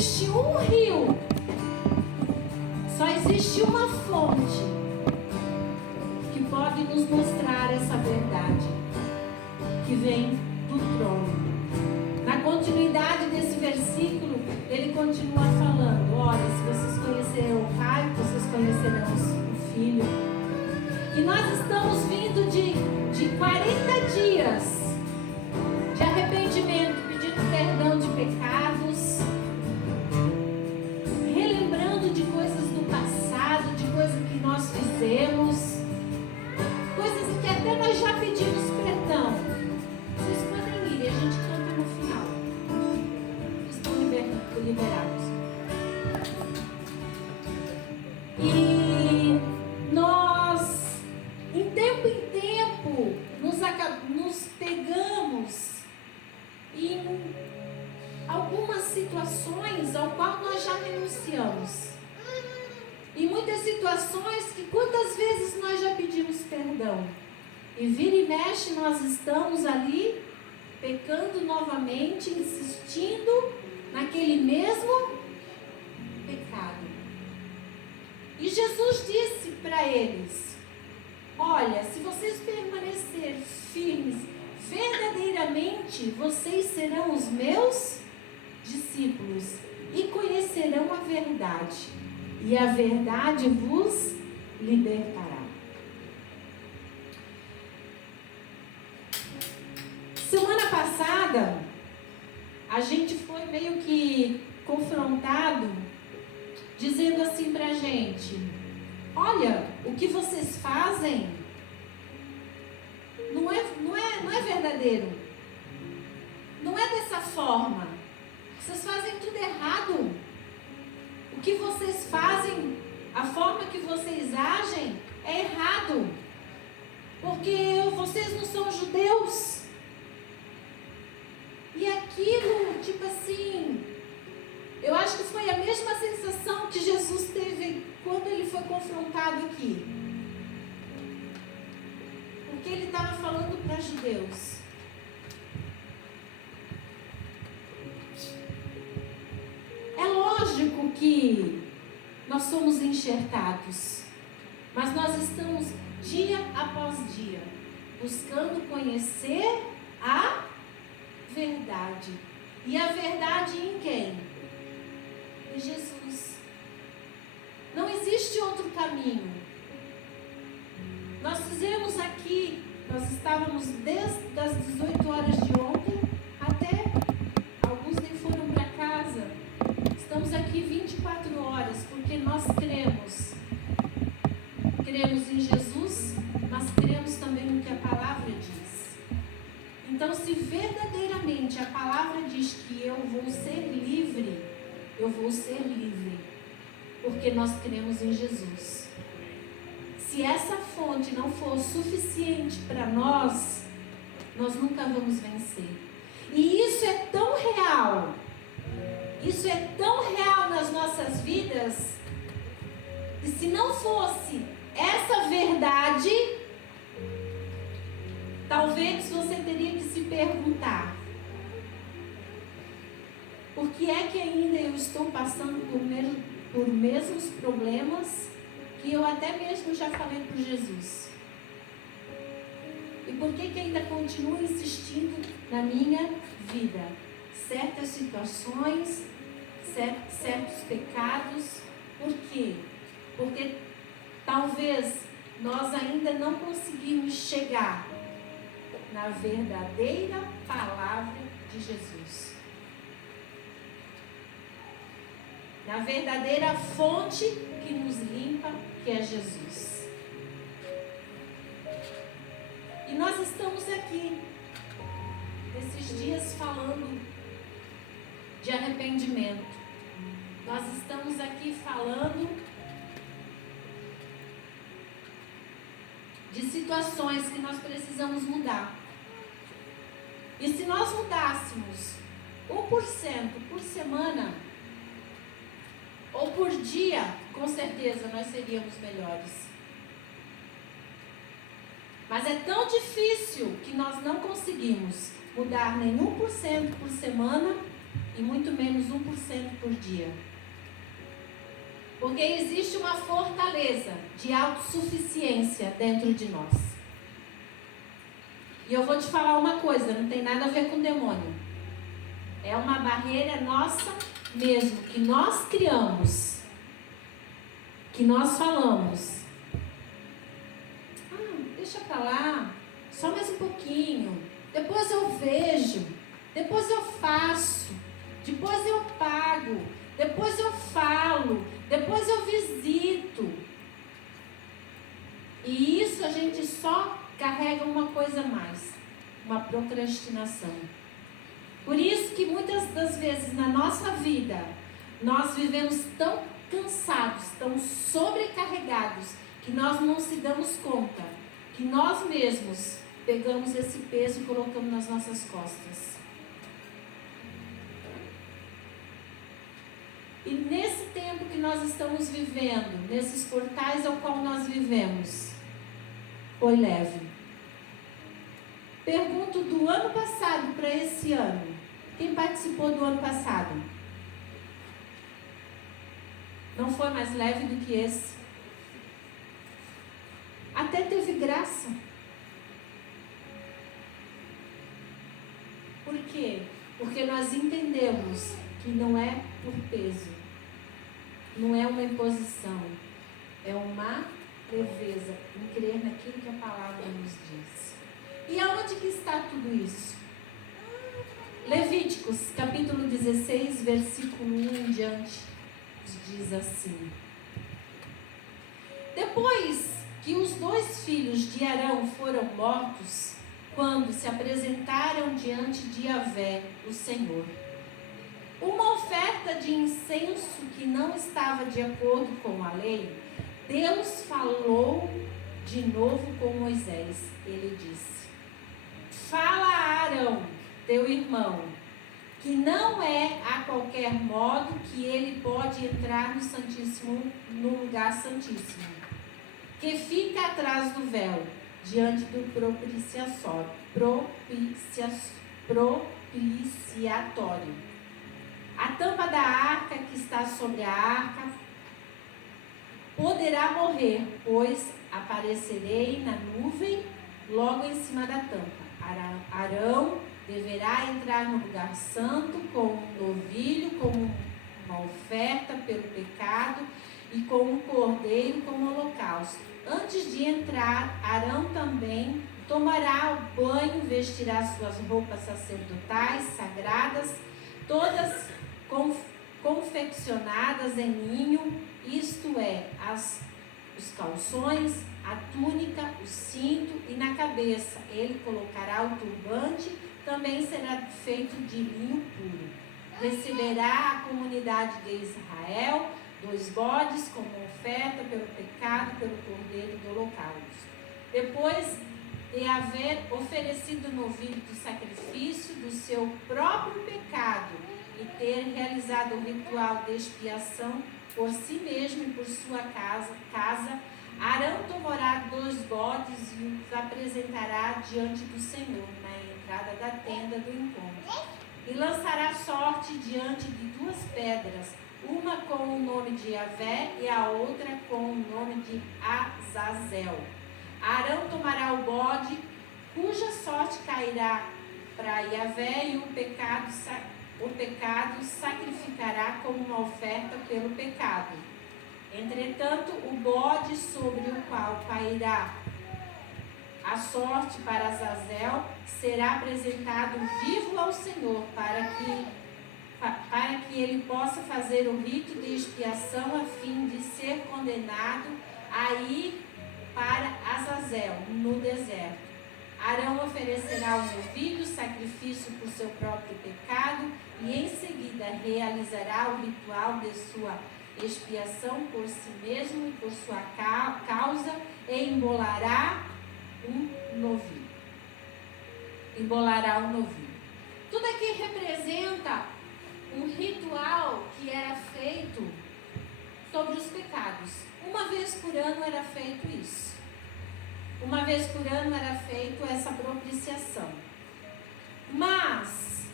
existe um rio, só existe uma fonte que pode nos mostrar essa verdade, que vem do trono. Na continuidade desse versículo, ele continua falando: olha, se vocês conheceram o Pai, vocês conhecerão o Filho. E nós estamos vindo de 40 dias de arrependimento, pedindo perdão de pecados, relembrando de coisas do passado, de coisas que nós fizemos, coisas que até nós já pedimos perdão. Vocês podem ir, a gente canta no final. Estão liberados. E nós, em tempo, nos pegamos em algumas situações ao qual nós já renunciamos. Em muitas situações que quantas vezes nós já pedimos perdão. E vira e mexe nós estamos ali pecando novamente, insistindo naquele mesmo pecado. E Jesus disse para eles: olha, se vocês permanecerem firmes, verdadeiramente vocês serão os meus discípulos e conhecerão a verdade, e a verdade vos libertará. Semana passada, a gente foi meio que confrontado, dizendo assim pra gente: olha, o que vocês fazem não é verdadeiro. Não é dessa forma. Vocês fazem tudo errado. O que vocês fazem, a forma que vocês agem é errado. Porque vocês não são judeus. E aquilo, tipo assim, eu acho que foi a mesma sensação que Jesus teve quando ele foi confrontado aqui. Porque ele estava falando para judeus. É lógico que nós somos enxertados, mas nós estamos dia após dia buscando conhecer a verdade. E a verdade em quem? Em Jesus. Não existe outro caminho. Nós fizemos aqui, nós estávamos desde as 18 horas de ontem até, alguns nem foram para casa. Estamos aqui 24 horas, porque nós cremos em Jesus, mas cremos também no que a palavra diz. Então, se verdadeiramente a palavra diz que eu vou ser livre, eu vou ser livre, porque nós cremos em Jesus. Se essa fonte não for suficiente para nós, nós nunca vamos vencer. E isso é tão real, isso é tão real nas nossas vidas, e se não fosse essa verdade, talvez você teria que se perguntar: por que é que ainda eu estou passando por mesmos problemas que eu até mesmo já falei para Jesus? E por que ainda continuo insistindo na minha vida? Certas situações, certos pecados. Por quê? Porque talvez nós ainda não conseguimos chegar na verdadeira palavra de Jesus, na verdadeira fonte que nos limpa, que é Jesus. E nós estamos aqui esses dias falando de arrependimento. Nós estamos aqui falando de situações que nós precisamos mudar. E se nós mudássemos 1% por semana ou por dia, com certeza nós seríamos melhores. Mas é tão difícil que nós não conseguimos mudar nem 1% por semana e muito menos 1% por dia. Porque existe uma fortaleza de autossuficiência dentro de nós. E eu vou te falar uma coisa, não tem nada a ver com demônio. É uma barreira nossa mesmo, que nós criamos, que nós falamos. Deixa pra lá, só mais um pouquinho, depois eu vejo, depois eu faço, depois eu pago, depois eu falo, depois eu visito. E isso a gente só carrega uma coisa a mais, uma procrastinação. Por isso que muitas das vezes na nossa vida, nós vivemos tão cansados, tão sobrecarregados, que nós não se damos conta, que nós mesmos pegamos esse peso e colocamos nas nossas costas. E nesse tempo que nós estamos vivendo, nesses portais ao qual nós vivemos, foi leve. Pergunto do ano passado para esse ano. Quem participou do ano passado? Não foi mais leve do que esse? Até teve graça. Por quê? Porque nós entendemos que não é por peso, não é uma imposição, é uma leveza em crer naquilo que a palavra nos diz. E aonde que está tudo isso? Levíticos, capítulo 16, versículo 1 em diante, diz assim: depois que os 2 filhos de Arão foram mortos, quando se apresentaram diante de Yahvé, o Senhor, uma oferta de incenso que não estava de acordo com a lei, Deus falou de novo com Moisés. Ele disse: fala a Arão, teu irmão, que não é a qualquer modo que ele pode entrar no Santíssimo, no lugar santíssimo, que fica atrás do véu, diante do propiciatório. A tampa da arca que está sobre a arca poderá morrer, pois aparecerei na nuvem logo em cima da tampa. Arão deverá entrar no lugar santo com um novilho, como uma oferta pelo pecado, e com um cordeiro como holocausto. Antes de entrar, Arão também tomará o banho, vestirá suas roupas sacerdotais sagradas, todas confeccionadas em linho, isto é, os calções, a túnica, o cinto, e na cabeça ele colocará o turbante, também será feito de linho puro. Receberá a comunidade de Israel 2 bodes como oferta pelo pecado, pelo cordeiro do holocausto. Depois de haver oferecido o novilho do sacrifício do seu próprio pecado e ter realizado o ritual de expiação por si mesmo e por sua casa, Arão tomará 2 bodes e os apresentará diante do Senhor na entrada da tenda do encontro. E lançará sorte diante de 2 pedras, uma com o nome de Yahvé e a outra com o nome de Azazel. Arão tomará o bode, cuja sorte cairá para Yahvé, e o pecado sacrificará como uma oferta pelo pecado. Entretanto, o bode sobre o qual cairá a sorte para Azazel será apresentado vivo ao Senhor, para que ele possa fazer o rito de expiação, a fim de ser condenado a ir para Azazel, no deserto. Arão oferecerá o novilho, sacrifício por seu próprio pecado, e em seguida realizará o ritual de sua expiação por si mesmo e por sua causa, e embolará um novilho. Tudo aqui representa um ritual que era feito sobre os pecados. Uma vez por ano era feito isso. Uma vez por ano era feito essa propiciação. Mas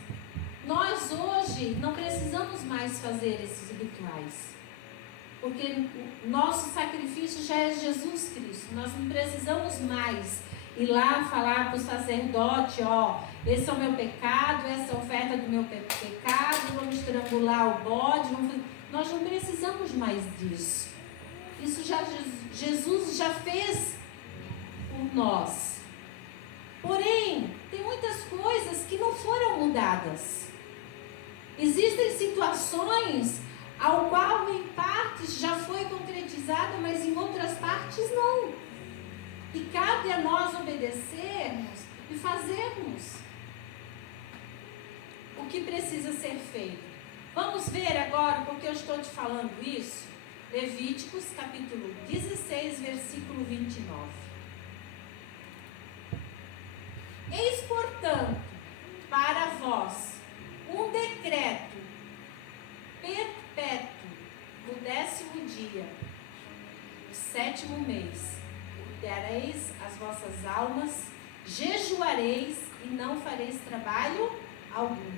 nós hoje hoje não precisamos mais fazer esses rituais. Porque nosso sacrifício já é Jesus Cristo. Nós não precisamos mais ir lá falar para o sacerdote, ó, esse é o meu pecado, essa é a oferta do meu pecado, vamos estrangular o bode. Nós não precisamos mais disso. Isso já Jesus já fez por nós. Porém, tem muitas coisas que não foram mudadas. Existem situações ao qual em partes já foi concretizada, mas em outras partes não. E cabe a nós obedecermos e fazermos o que precisa ser feito. Vamos ver agora, porque eu estou te falando isso, Levíticos capítulo 16, versículo 29. Eis, portanto, para vós um decreto perpétuo no 10º dia, do 7º mês. Dareis as vossas almas, jejuareis e não fareis trabalho algum,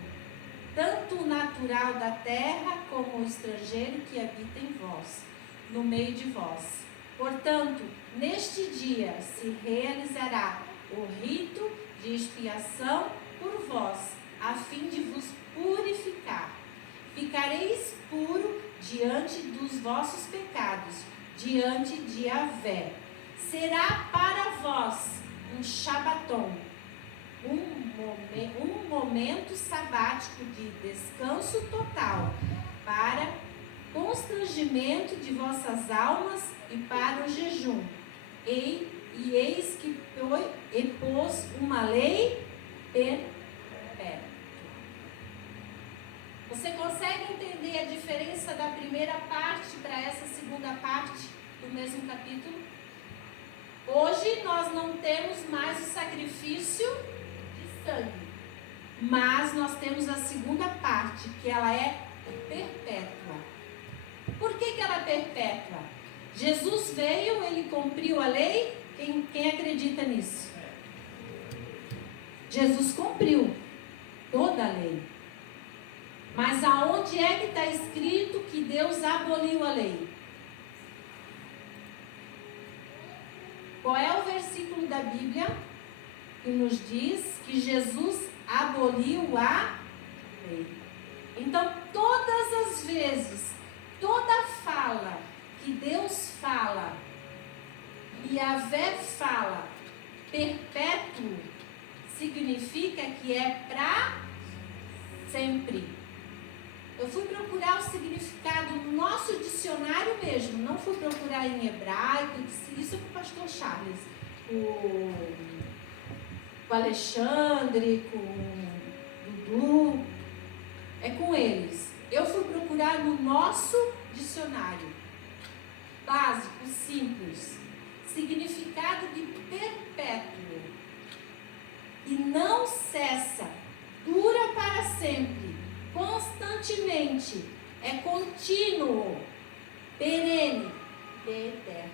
tanto o natural da terra como o estrangeiro que habita em vós, no meio de vós. Portanto, neste dia se realizará o rito de expiação por vós, a fim de vos purificar. Ficareis puro diante dos vossos pecados, diante de Yahvé. Será para vós um Shabaton, um momento sabático de descanso total, para constrangimento de vossas almas e para o jejum. E eis que pôs uma lei perpétua. Você consegue entender a diferença da primeira parte para essa segunda parte do mesmo capítulo? Hoje nós não temos mais o sacrifício de sangue, mas nós temos a segunda parte, que ela é perpétua. Por que ela é perpétua? Jesus veio, ele cumpriu a lei. Quem acredita nisso? Jesus cumpriu toda a lei. Mas aonde é que está escrito que Deus aboliu a lei? Qual é o versículo da Bíblia que nos diz que Jesus aboliu a lei? Então, todas as vezes, toda fala que Deus fala e Yahvé fala perpétuo, significa que é para sempre. Eu fui procurar o significado no nosso dicionário mesmo, não fui procurar em hebraico, isso é com o pastor Charles, com o Alexandre, com o Dudu, é com eles. Eu fui procurar no nosso dicionário, básico, simples, significado de perpétuo, e não cessa, dura para sempre, constantemente, é contínuo, perene, eterno.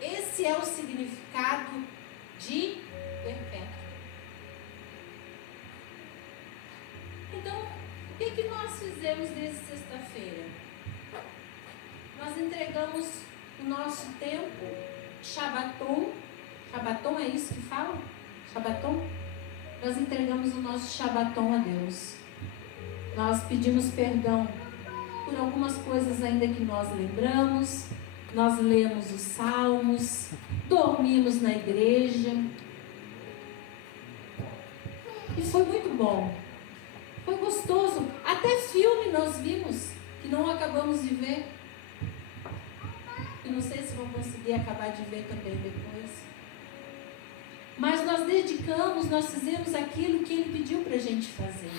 Esse é o significado de perpétuo. Então, o que nós fizemos desde sexta-feira? Nós entregamos o nosso tempo, Shabaton. Shabaton é isso que fala? Shabaton? Nós entregamos o nosso Shabaton a Deus. Nós pedimos perdão por algumas coisas ainda que nós lembramos. Nós lemos os salmos, dormimos na igreja. E foi muito bom. Foi gostoso. Até filme nós vimos, que não acabamos de ver. E não sei se vou conseguir acabar de ver também depois. Mas nós dedicamos, nós fizemos aquilo que Ele pediu para a gente fazer.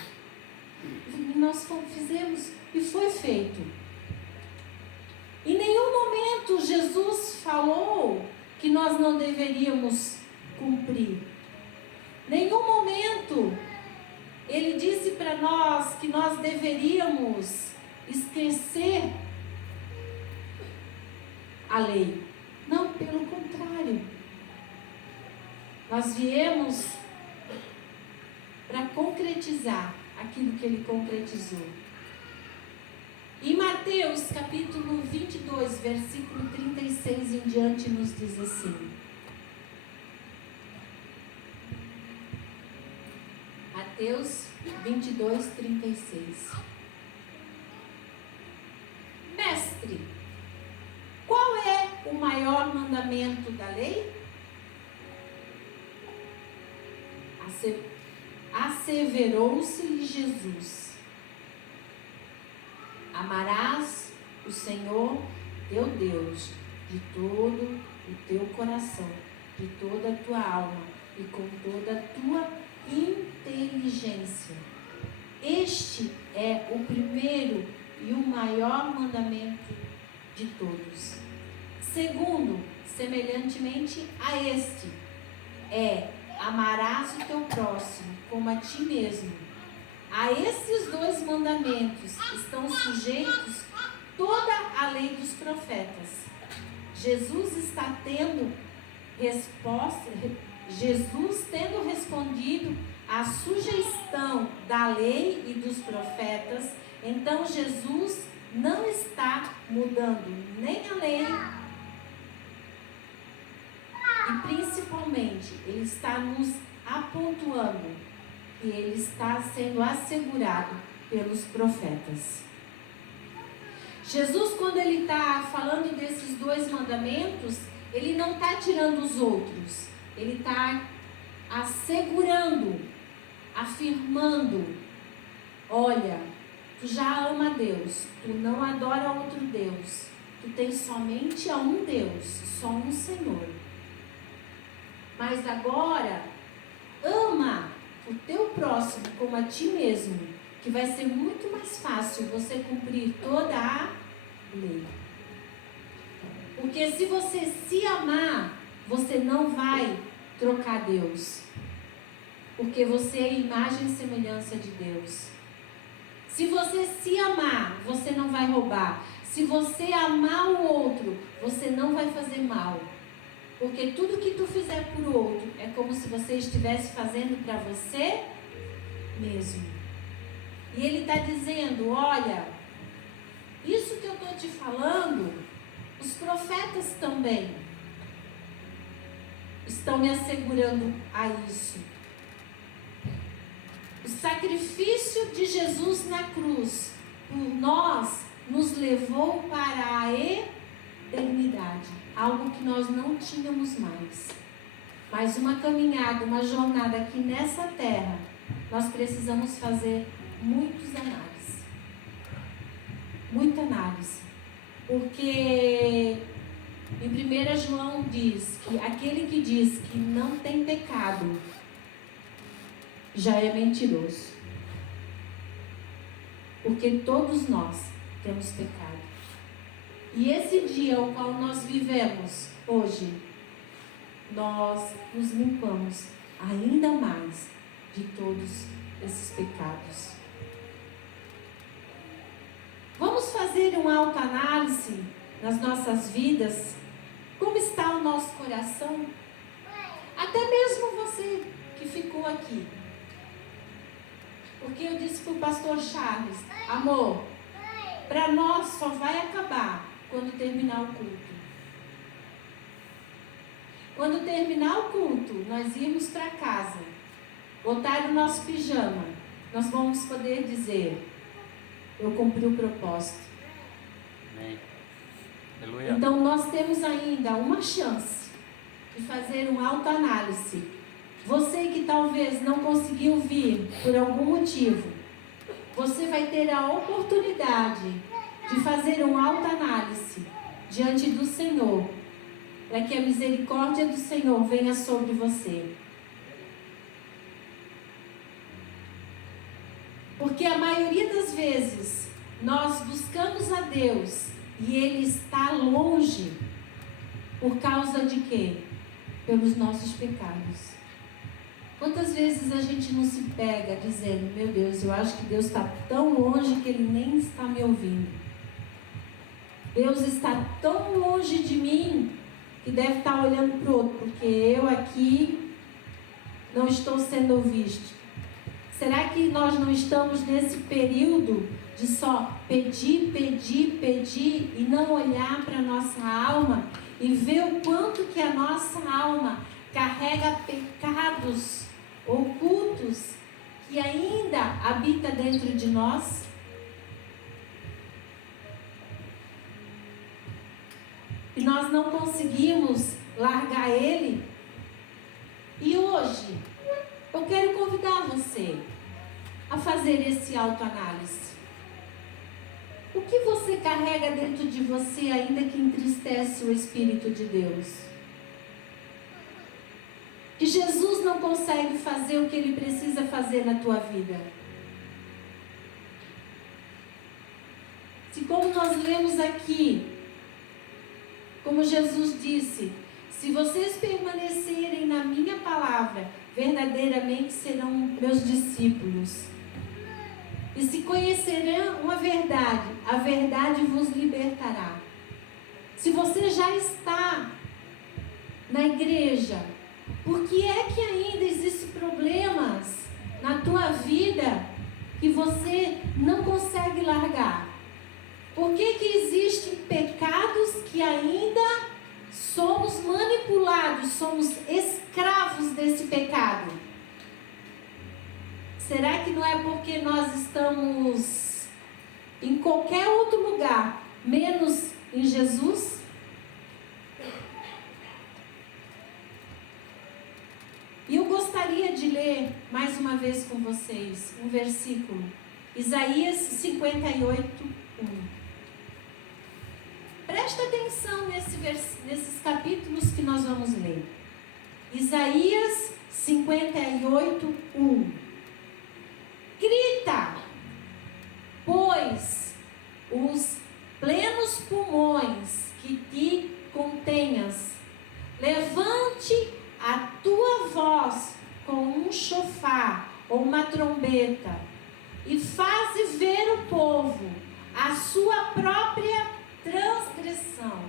E nós fizemos e foi feito. Em nenhum momento Jesus falou que nós não deveríamos cumprir. Nenhum momento Ele disse para nós que nós deveríamos esquecer a lei. Não, pelo contrário. Nós viemos para concretizar aquilo que ele concretizou. Em Mateus capítulo 22, versículo 36 em diante, nos diz assim: Mateus 22, 36. Mestre, qual é o maior mandamento da lei? Asseverou-se-lhe Jesus: Amarás o Senhor teu Deus de todo o teu coração, de toda a tua alma e com toda a tua inteligência. Este é o primeiro e o maior mandamento de todos. Segundo, semelhantemente a este, amarás o teu próximo como a ti mesmo. A esses dois mandamentos estão sujeitos toda a lei dos profetas. Jesus tendo respondido à sugestão da lei e dos profetas, então Jesus não está mudando nem a lei e principalmente ele está nos apontando e ele está sendo assegurado pelos profetas. Jesus, quando ele está falando desses dois mandamentos, ele não está tirando os outros, ele está assegurando, afirmando: olha, tu já ama a Deus, tu não adora outro Deus, tu tens somente a um Deus, só um Senhor. Mas agora, ama o teu próximo como a ti mesmo, que vai ser muito mais fácil você cumprir toda a lei. Porque se você se amar, você não vai trocar Deus. Porque você é a imagem e semelhança de Deus. Se você se amar, você não vai roubar. Se você amar o outro, você não vai fazer mal. Porque tudo que tu fizer por outro é como se você estivesse fazendo para você mesmo. E ele está dizendo: olha, isso que eu estou te falando, os profetas também estão me assegurando a isso. O sacrifício de Jesus na cruz por nós nos levou para a eternidade, algo que nós não tínhamos mais. Mas uma caminhada, uma jornada aqui nessa terra, nós precisamos fazer muita análise, porque em 1 João diz que aquele que diz que não tem pecado já é mentiroso, porque todos nós temos pecado. E esse dia ao qual nós vivemos hoje, nós nos limpamos ainda mais de todos esses pecados. Vamos fazer uma autoanálise nas nossas vidas. Como está o nosso coração? Até mesmo você que ficou aqui. Porque eu disse para o pastor Charles: amor, para nós só vai acabar quando terminar o culto. Quando terminar o culto, nós irmos para casa, botar o nosso pijama, nós vamos poder dizer: eu cumpri o propósito. Amém. Aleluia. Então nós temos ainda uma chance de fazer uma autoanálise. Você que talvez não conseguiu vir por algum motivo, você vai ter a oportunidade de fazer uma autoanálise diante do Senhor, para que a misericórdia do Senhor venha sobre você. Porque a maioria das vezes nós buscamos a Deus e Ele está longe. Por causa de quê? Pelos nossos pecados. Quantas vezes a gente não se pega dizendo: meu Deus, eu acho que Deus está tão longe que Ele nem está me ouvindo. Deus está tão longe de mim que deve estar olhando para o outro, porque eu aqui não estou sendo visto. Será que nós não estamos nesse período de só pedir, pedir, pedir e não olhar para a nossa alma e ver o quanto que a nossa alma carrega pecados ocultos que ainda habita dentro de nós? E nós não conseguimos largar ele? E hoje, eu quero convidar você a fazer esse autoanálise. O que você carrega dentro de você ainda que entristece o Espírito de Deus? Que Jesus não consegue fazer o que Ele precisa fazer na tua vida? Se como nós lemos aqui, como Jesus disse, se vocês permanecerem na minha palavra, verdadeiramente serão meus discípulos. E se conhecerão a verdade vos libertará. Se você já está na igreja, por que é que ainda existem problemas na tua vida que você não consegue largar? Por que que existem pecados que ainda somos manipulados, somos escravos desse pecado? Será que não é porque nós estamos em qualquer outro lugar, menos em Jesus? E eu gostaria de ler mais uma vez com vocês um versículo, Isaías 58, 1. Presta atenção nesses capítulos que nós vamos ler. Isaías 58, 1. Grita, pois os plenos pulmões que te contenhas, levante a tua voz com um chofar ou uma trombeta, e faze ver o povo a sua própria transgressão.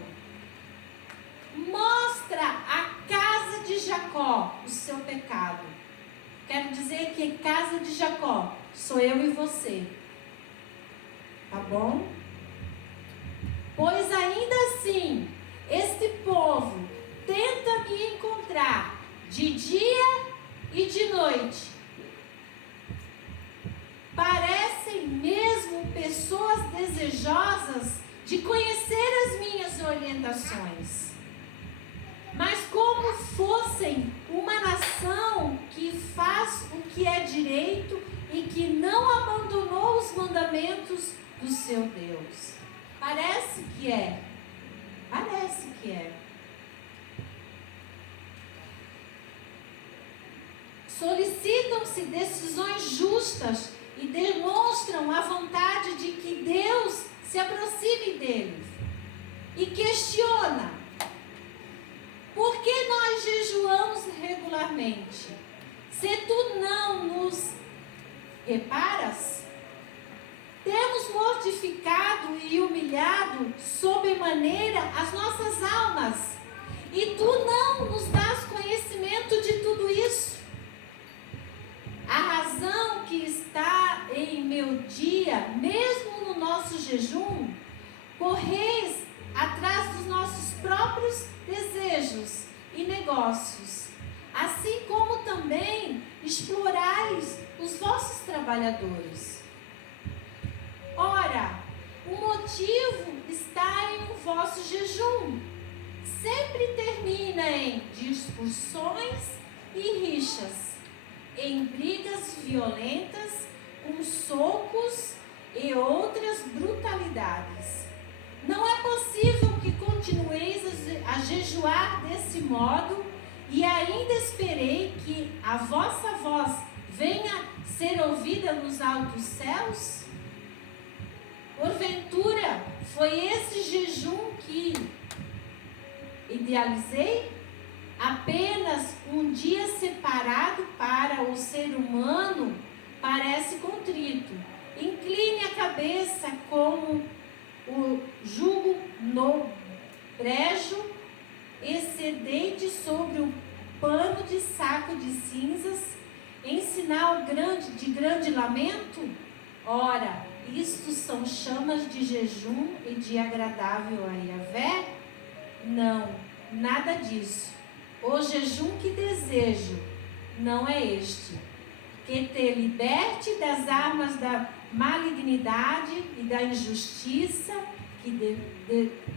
Mostra à casa de Jacó o seu pecado. Quero dizer que casa de Jacó sou eu e você. Tá bom? Pois ainda assim, este povo tenta me encontrar de dia e de noite. Parecem mesmo pessoas desejosas de conhecer as minhas orientações. Mas como fossem uma nação que faz o que é direito e que não abandonou os mandamentos do seu Deus. Parece que é. Parece que é. Solicitam-se decisões justas e demonstram a vontade de que Deus se aproxime deles. E questiona: por que nós jejuamos regularmente? Se tu não nos reparas? Temos mortificado e humilhado sobremaneira as nossas almas, e tu não nos dás conhecimento de tudo isso. A razão que está em meu dia, mesmo no nosso jejum, correis atrás dos nossos próprios desejos e negócios, assim como também explorais os vossos trabalhadores. Ora, o motivo está em o vosso jejum. Sempre termina em discussões e rixas, em brigas violentas, com socos e outras brutalidades. Não é possível que continueis a jejuar desse modo e ainda esperei que a vossa voz venha ser ouvida nos altos céus? Porventura, foi esse jejum que idealizei? Apenas um dia separado para o ser humano parece contrito. Incline a cabeça como o jugo no brejo, excedente sobre o pano de saco de cinzas, em sinal de grande lamento? Ora, isto são chamas de jejum e de agradável a Yahvé? Não, nada disso. O jejum que desejo não é este, que te liberte das armas da malignidade e da injustiça, que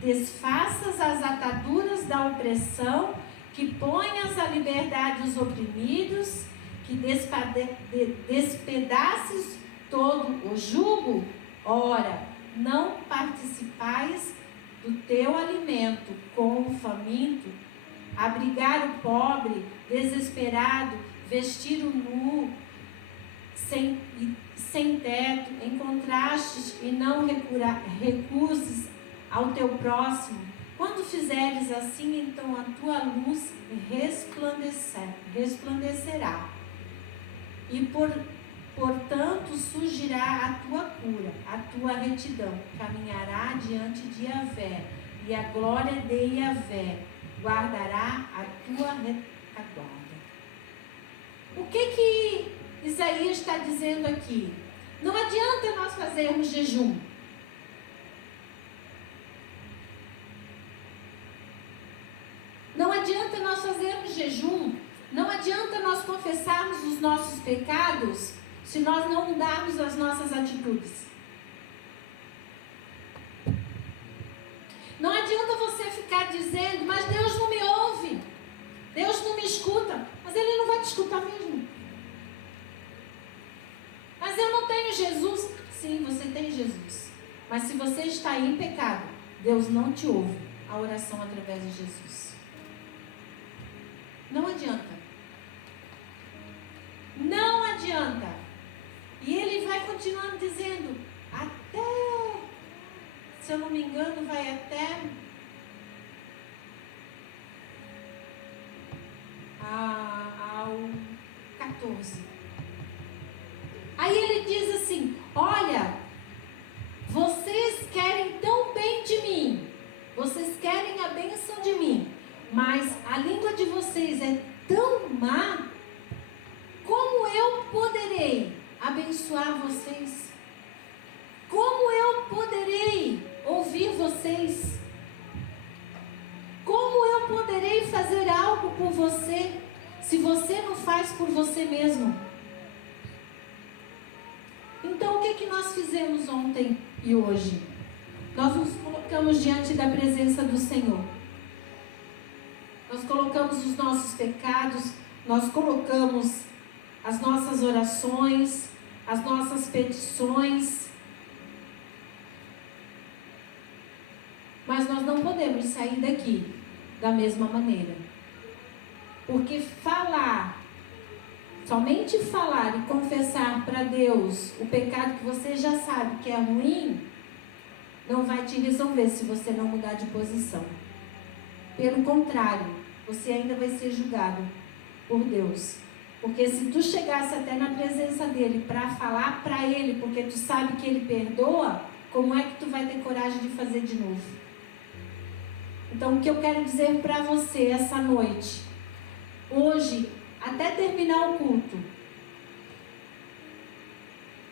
desfaças as ataduras da opressão, que ponhas a liberdade os oprimidos, que despedaces todo o jugo. Ora, não participais do teu alimento com o faminto, abrigar o pobre, desesperado, vestir o nu, sem teto, encontrastes e não recuses ao teu próximo. Quando fizeres assim, então a tua luz resplandecerá, e portanto surgirá a tua cura, a tua retidão caminhará diante de Yahvé, e a glória de Yahvé guardará a tua retaguarda. O que Isaías está dizendo aqui? Não adianta nós fazermos jejum. Não adianta nós fazermos jejum. Não adianta nós confessarmos os nossos pecados se nós não mudarmos as nossas atitudes. Não adianta você ficar dizendo, mas Deus não me ouve, Deus não me escuta. Mas Ele não vai te escutar mesmo. Mas eu não tenho Jesus. Sim, você tem Jesus. Mas se você está em pecado, Deus não te ouve a oração através de Jesus. Não adianta. Não adianta. E Ele vai continuando dizendo, até, se eu não me engano, vai até ao 14. Aí Ele diz assim, olha, vocês querem tão bem de mim, vocês querem a bênção de mim, mas a língua de vocês é tão má, como eu poderei abençoar vocês? Como eu poderei ouvir vocês? Como eu poderei fazer algo por você, se você não faz por você mesmo? Então, o que nós fizemos ontem e hoje? Nós nos colocamos diante da presença do Senhor. Nós colocamos os nossos pecados, nós colocamos as nossas orações, as nossas petições. Mas nós não podemos sair daqui da mesma maneira. Porque somente falar e confessar para Deus o pecado que você já sabe que é ruim, não vai te resolver se você não mudar de posição. Pelo contrário, você ainda vai ser julgado por Deus. Porque se tu chegasse até na presença dele para falar para ele, porque tu sabe que ele perdoa, como é que tu vai ter coragem de fazer de novo? Então, o que eu quero dizer para você essa noite, hoje, até terminar o culto,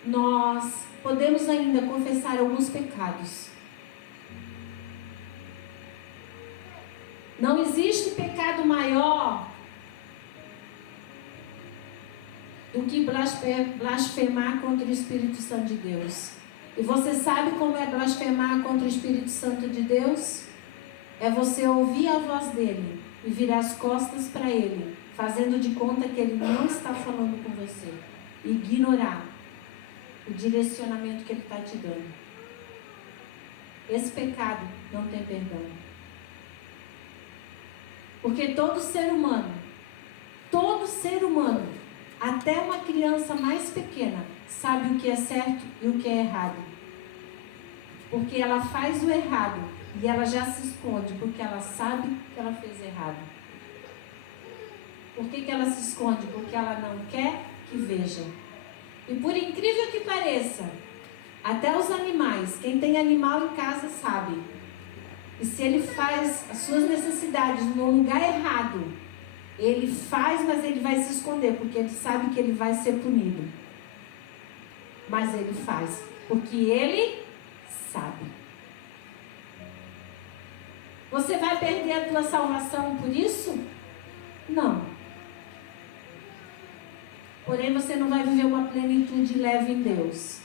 nós podemos ainda confessar alguns pecados. Não existe pecado maior do que blasfemar contra o Espírito Santo de Deus. E você sabe como é blasfemar contra o Espírito Santo de Deus? É você ouvir a voz dele e virar as costas para ele, fazendo de conta que ele não está falando com você. E ignorar o direcionamento que ele está te dando. Esse pecado não tem perdão. Porque todo ser humano, até uma criança mais pequena, sabe o que é certo e o que é errado. Porque ela faz o errado e ela já se esconde, porque ela sabe que ela fez errado. Por que ela se esconde? Porque ela não quer que vejam. E por incrível que pareça, até os animais, quem tem animal em casa sabe. E se ele faz as suas necessidades no lugar errado, Ele faz, mas ele vai se esconder, porque ele sabe que ele vai ser punido. Mas ele faz, porque ele sabe. Você vai perder a tua salvação por isso? Não. Porém, você não vai viver uma plenitude leve em Deus.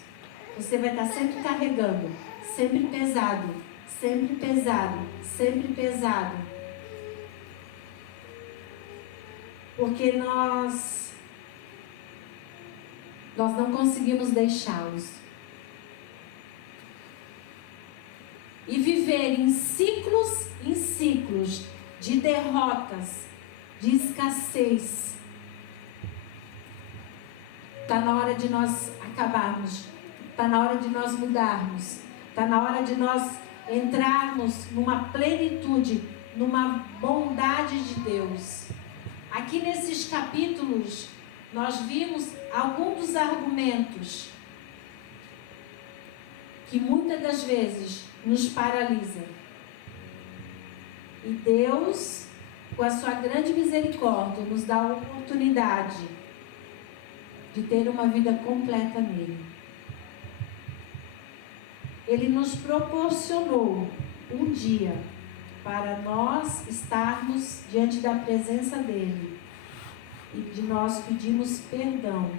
Você vai estar sempre carregando, sempre pesado, sempre pesado, sempre pesado. Porque nós não conseguimos deixá-los. E viver em ciclos de derrotas, de escassez. Está na hora de nós acabarmos. Está na hora de nós mudarmos. Está na hora de nós entrarmos numa plenitude, numa bondade de Deus. Aqui nesses capítulos, nós vimos alguns dos argumentos que muitas das vezes nos paralisa. E Deus, com a sua grande misericórdia, nos dá a oportunidade de ter uma vida completa nele. Ele nos proporcionou um dia para nós estarmos diante da presença dele e de nós pedirmos perdão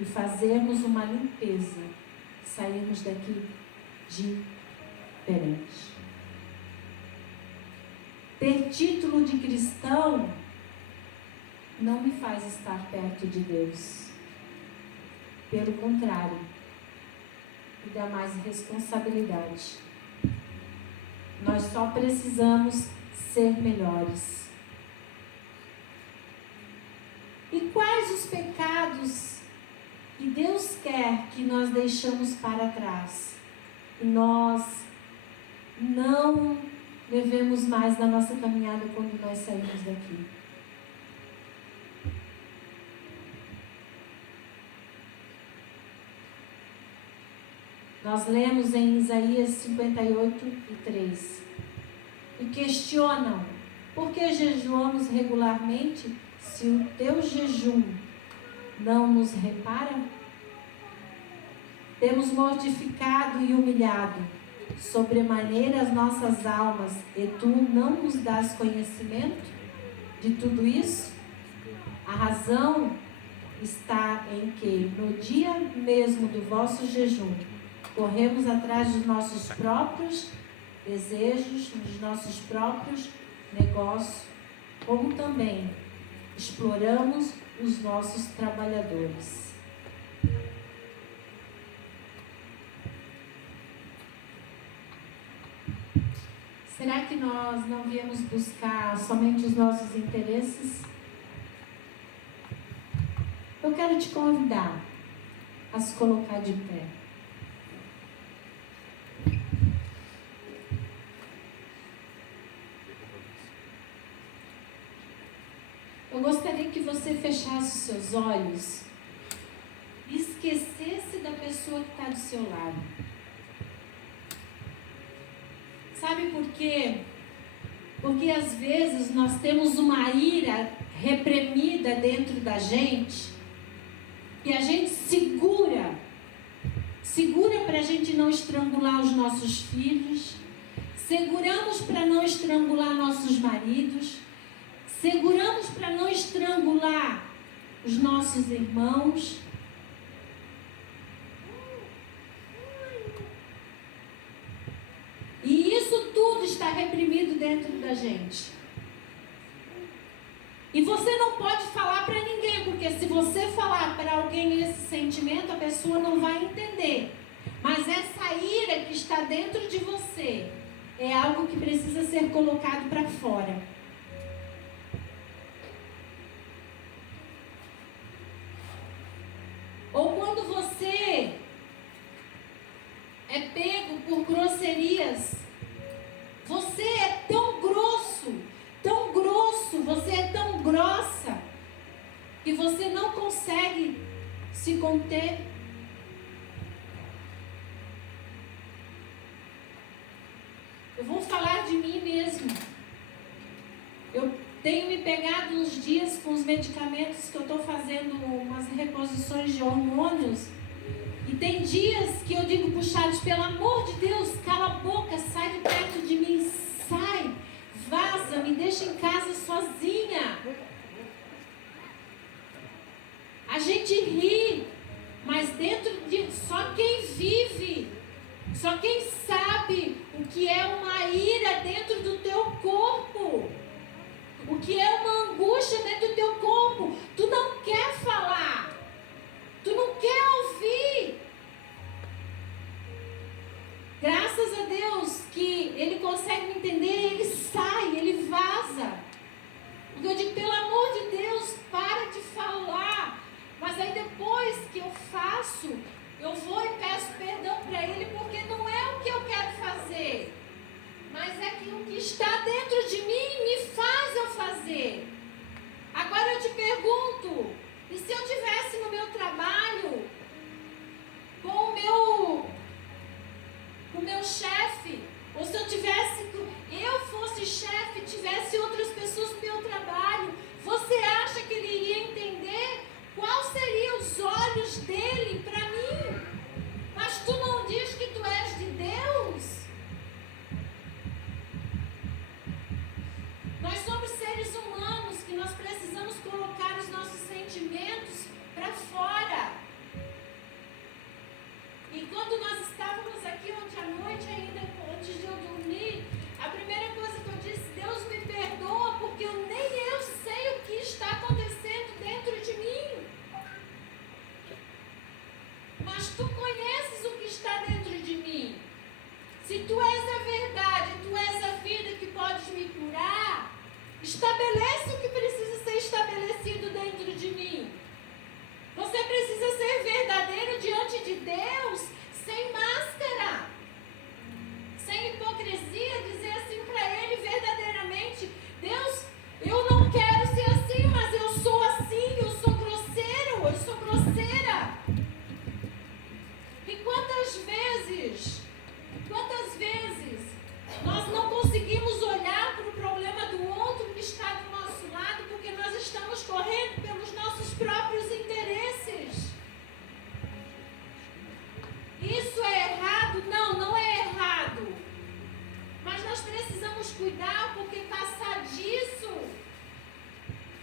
e fazermos uma limpeza, sairmos daqui diferente. Ter título de cristão não me faz estar perto de Deus. Pelo contrário, me dá mais responsabilidade. Nós só precisamos ser melhores. E quais os pecados que Deus quer que nós deixamos para trás? E nós não levemos mais na nossa caminhada quando nós saímos daqui. Nós lemos em Isaías 58:3 e questionam: por que jejuamos regularmente se o teu jejum não nos repara? Temos mortificado e humilhado sobremaneira as nossas almas, e tu não nos dás conhecimento de tudo isso? A razão está em que, no dia mesmo do vosso jejum, corremos atrás dos nossos próprios desejos, dos nossos próprios negócios, como também exploramos os nossos trabalhadores. Será que nós não viemos buscar somente os nossos interesses? Eu quero te convidar a se colocar de pé. Eu gostaria que você fechasse os seus olhos e esquecesse da pessoa que está do seu lado. Sabe por quê? Porque às vezes nós temos uma ira reprimida dentro da gente e a gente segura para a gente não estrangular os nossos filhos, seguramos para não estrangular nossos maridos, seguramos para não estrangular os nossos irmãos. E isso tudo está reprimido dentro da gente. E você não pode falar para ninguém, porque se você falar para alguém esse sentimento, a pessoa não vai entender. Mas essa ira que está dentro de você é algo que precisa ser colocado para fora. Ou quando você é pego por grosserias, você é tão grosso, você é tão grossa, que você não consegue se conter. Eu vou falar de mim mesmo. Tenho me pegado uns dias com os medicamentos que eu estou fazendo umas reposições de hormônios. E tem dias que eu digo pro Charles, pelo amor de Deus, cala a boca, sai de perto de mim, sai, vaza, me deixa em casa sozinha. A gente ri, mas dentro de só quem vive, só quem sabe o que é uma ira dentro do teu corpo, o que é uma angústia dentro do teu corpo. Tu não quer falar, tu não quer ouvir. Graças a Deus que ele consegue me entender, ele sai, ele vaza. Porque eu digo, pelo amor de Deus, para de falar. Mas aí depois que eu faço, eu vou e peço perdão para ele, porque não é o que eu quero fazer, mas é que o que está dentro de mim me faz eu fazer. Agora eu te pergunto, e se eu estivesse no meu trabalho, com o meu chefe, ou se eu fosse chefe, tivesse outras pessoas no meu trabalho, você acha que ele iria entender quais seriam os olhos dele para mim? Mas tu não diz que tu és de Deus? Nós somos seres humanos que nós precisamos colocar os nossos sentimentos para fora. E quando nós estávamos aqui ontem à noite, ainda antes de eu dormir, a primeira coisa que eu disse, Deus me perdoa, porque nem eu sei o que está acontecendo dentro de mim. Mas tu conheces o que está dentro de mim. Se tu és a verdade, tu és a vida que podes me curar, estabelece o que precisa ser estabelecido dentro de mim. Você precisa ser verdadeiro diante de Deus, sem máscara, sem hipocrisia, dizer assim para Ele verdadeiramente, Deus, eu não quero ser assim, mas eu sou assim, eu sou grosseiro, eu sou grosseira. E quantas vezes nós não conseguimos olhar para o problema do outro que está do nosso lado, porque nós estamos correndo pelos nossos próprios interesses. Isso é errado? Não, não é errado. Mas nós precisamos cuidar, porque passar disso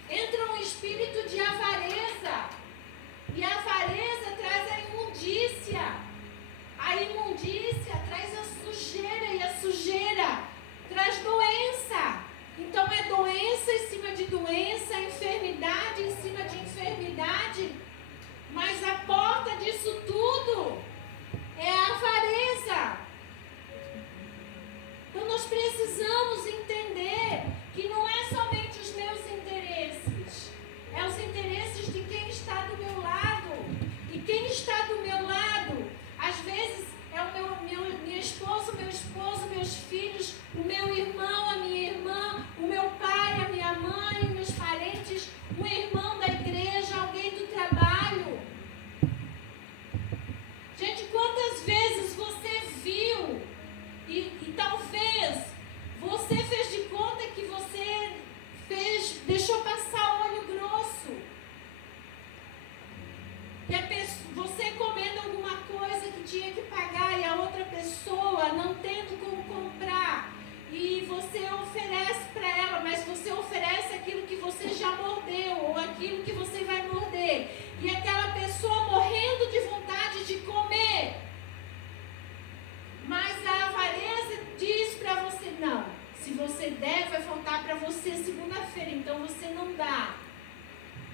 entra um espírito de avareza. E a avareza traz a imundícia. A imundícia traz a sujeira, e a sujeira traz doença. Então é doença em cima de doença, enfermidade em cima de enfermidade. Mas a porta disso tudo é a avareza. Então nós precisamos entender que não é somente os meus interesses, é os interesses de quem está do meu lado. E quem está do meu lado, às vezes é o minha esposa, meu esposo, meus filhos, o meu irmão, a minha irmã, o meu pai, a minha mãe, meus parentes, um irmão da igreja, alguém do trabalho. Gente, quantas vezes você viu e talvez você fez de conta que você deixou passar olho grosso. Você comendo alguma coisa que tinha que pagar e a outra pessoa não tendo como comprar, e você oferece para ela, mas você oferece aquilo que você já mordeu ou aquilo que você vai morder, e aquela pessoa morrendo de vontade de comer, mas a avareza diz para você, não, se você der vai faltar para você segunda-feira, então você não dá.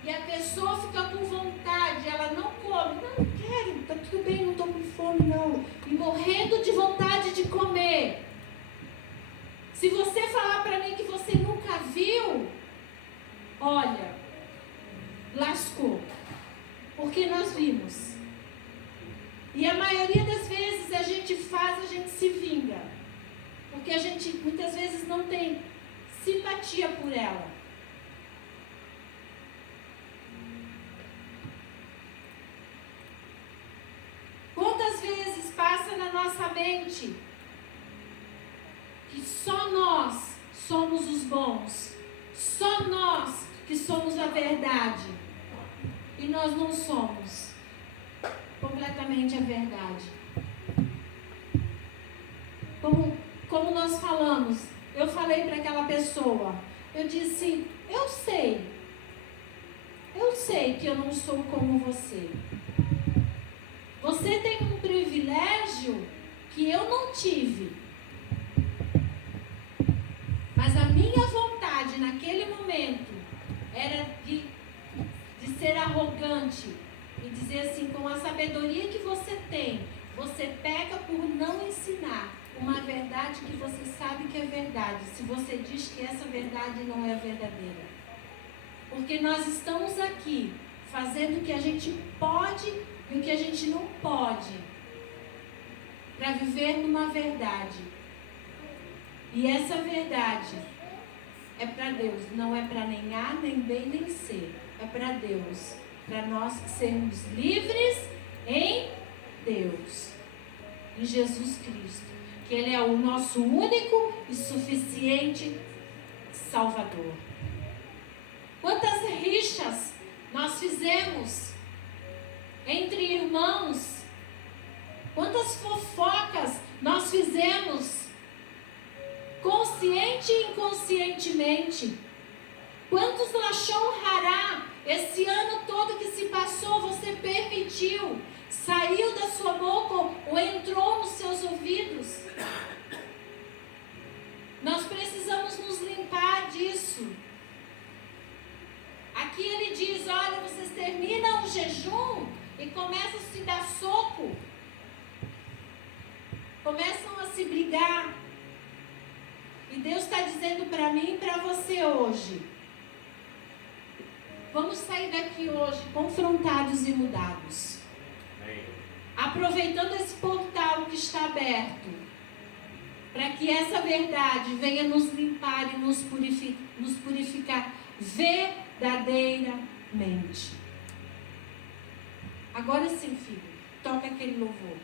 E a pessoa fica com vontade, ela não come. Não quero, tá tudo bem, não estou com fome não. E morrendo de vontade de comer. Se você falar para mim que você nunca viu, olha, lascou. Porque nós vimos. E a maioria das vezes a gente se vinga. Porque a gente muitas vezes não tem simpatia por ela. Quantas vezes passa na nossa mente que só nós somos os bons, Só nós que somos a verdade. E nós não somos completamente a verdade. Como nós falamos, eu falei para aquela pessoa, eu disse, eu sei que eu não sou como você. Você tem um privilégio que eu não tive. Mas a minha vontade naquele momento era de ser arrogante e dizer assim, com a sabedoria que você tem, você peca por não ensinar uma verdade que você sabe que é verdade, se você diz que essa verdade não é verdadeira. Porque nós estamos aqui fazendo o que a gente pode e o que a gente não pode para viver numa verdade. E essa verdade é para Deus, não é para nem A, nem B, nem C. É para Deus, para nós sermos livres em Deus, em Jesus Cristo, que Ele é o nosso único e suficiente Salvador. Quantas rixas nós fizemos entre irmãos, quantas fofocas nós fizemos, consciente e inconscientemente. Quantos lachon hará esse ano todo que se passou, você permitiu, saiu da sua boca ou entrou nos seus ouvidos? Nós precisamos nos limpar disso. Aqui ele diz, olha, vocês terminam o jejum e começam a se dar soco. Começam a se brigar. E Deus está dizendo para mim e para você hoje. Vamos sair daqui hoje confrontados e mudados. Aproveitando esse portal que está aberto. Para que essa verdade venha nos limpar e nos purificar verdadeiramente. Agora sim, filho. Toca aquele louvor.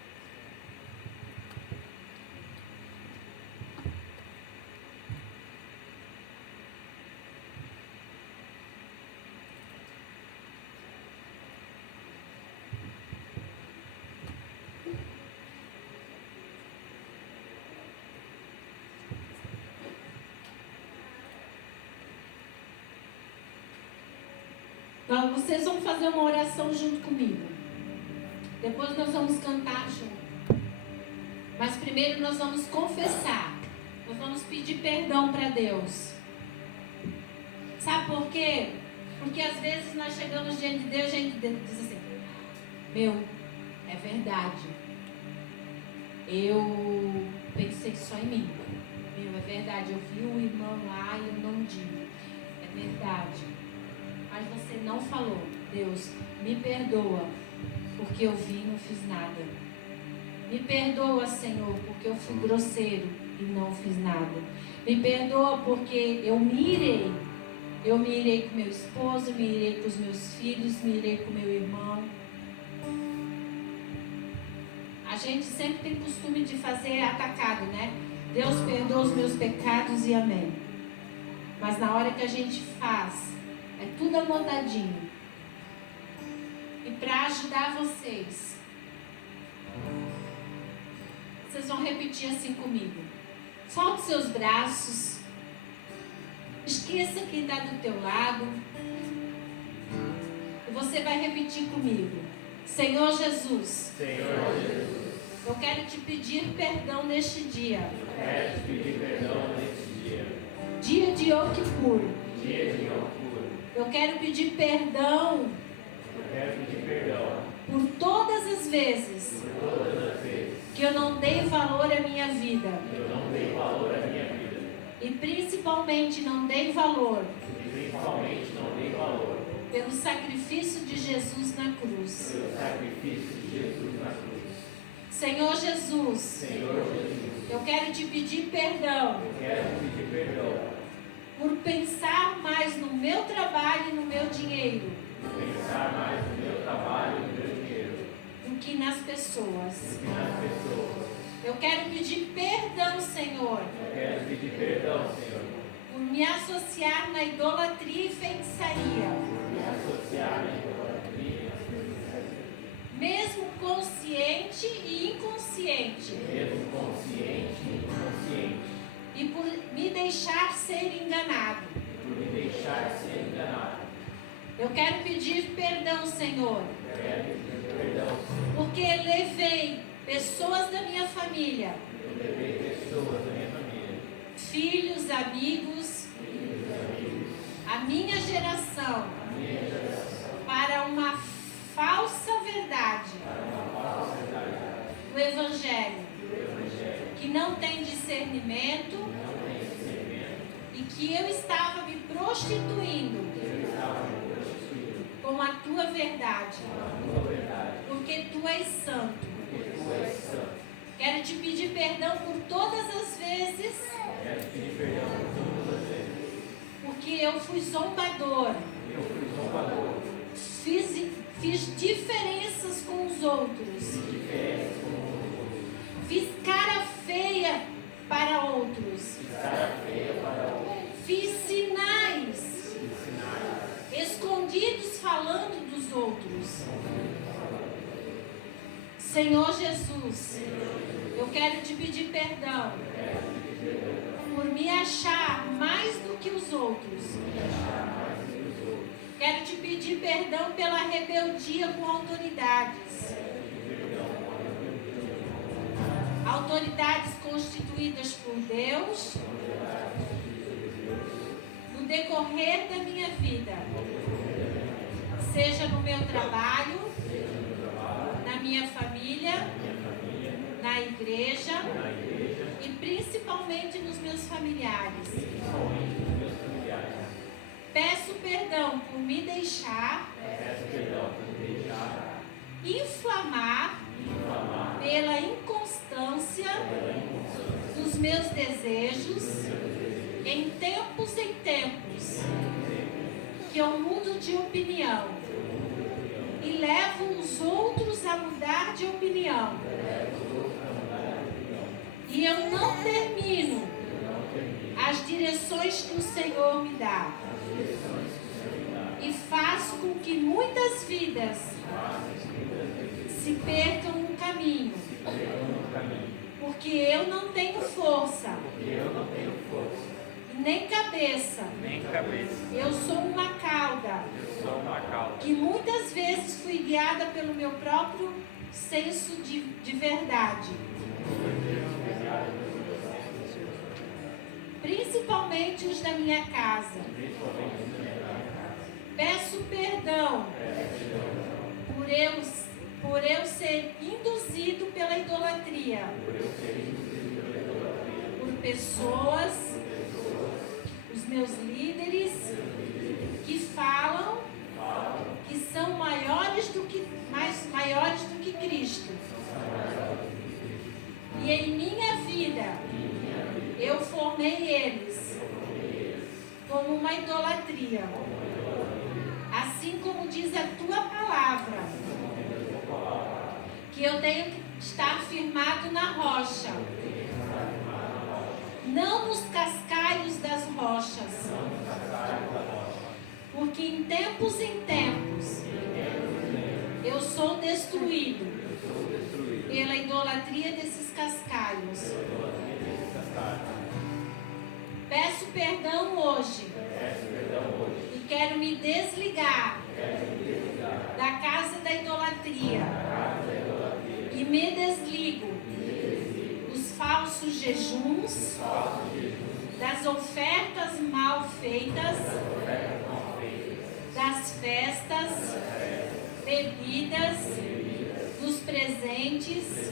Então, vocês vão fazer uma oração junto comigo. Depois nós vamos cantar junto. Mas primeiro nós vamos confessar. Nós vamos pedir perdão para Deus. Sabe por quê? Porque às vezes nós chegamos diante de Deus e a gente diz assim, meu, é verdade. Eu pensei só em mim. Meu, é verdade. Eu vi o irmão lá e eu não digo. É verdade. Mas você não falou. Deus, me perdoa, porque eu vi e não fiz nada. Me perdoa, Senhor, porque eu fui grosseiro e não fiz nada. Me perdoa porque eu me irei. Eu me irei com meu esposo, me irei com os meus filhos, me irei com meu irmão. A gente sempre tem costume de fazer atacado, né? Deus perdoa os meus pecados e amém. Mas na hora que a gente faz, é tudo amodadinho. E para ajudar vocês vão repetir assim comigo. Solte seus braços. Esqueça quem está do teu lado. E você vai repetir comigo. Senhor Jesus. Senhor Jesus. Eu quero te pedir perdão neste dia. Eu quero te pedir perdão neste dia. Dia de Yom Kippur. Dia de Yom Kippur. Eu quero pedir perdão. Eu quero pedir perdão por todas as vezes que eu não dei valor à minha vida. Eu não dei valor à minha vida. E principalmente não dei valor. Pelo sacrifício de Jesus na cruz. Pelo sacrifício de Jesus na cruz. Senhor Jesus. Senhor Jesus. Eu quero te pedir perdão. Eu quero te pedir perdão por pensar mais no meu trabalho e no meu dinheiro. Pensar mais no meu trabalho e no meu dinheiro do que nas pessoas. Eu quero pedir perdão, Senhor. Eu quero pedir perdão, Senhor. por me associar na idolatria e feitiçaria, mesmo consciente e inconsciente, e por me deixar ser enganado. Eu quero pedir perdão, Senhor, porque levei pessoas da minha família, filhos, amigos, a minha geração, para uma falsa verdade do Evangelho, que não tem discernimento e que eu estava me prostituindo com a tua verdade, porque tu és santo. Quero te pedir perdão por todas as vezes, porque eu fui zombador, fiz diferenças com os outros, fiz cara feia para outros, fiz sinais escondidos falando dos outros. Senhor Jesus, eu quero te pedir perdão por me achar mais do que os outros. Quero te pedir perdão pela rebeldia com autoridades. Autoridades constituídas por Deus no decorrer da minha vida, seja no meu trabalho, na minha família, na igreja e principalmente nos meus familiares. Peço perdão por me deixar inflamar pela inconstância dos meus desejos em tempos que eu mudo de opinião e levo os outros a mudar de opinião. E eu não termino as direções que o Senhor me dá. E faço com que muitas vidas se percam no caminho. Porque eu não tenho força. E nem cabeça. Eu sou uma cauda. Que muitas vezes fui guiada pelo meu próprio senso de verdade. Principalmente os da minha casa. Peço perdão por eu ser induzido pela idolatria. Por pessoas, os meus líderes, que falam que são maiores do que Cristo. E em minha vida, eu formei eles como uma idolatria. Assim como diz a tua palavra, que eu tenho que estar firmado na rocha, não nos cascalhos das rochas. Porque em tempos eu sou destruído pela idolatria desses cascalhos. Peço perdão hoje e quero me desligar da casa da idolatria e me desligo dos falsos jejuns, das ofertas mal feitas, das festas, bebidas, dos presentes,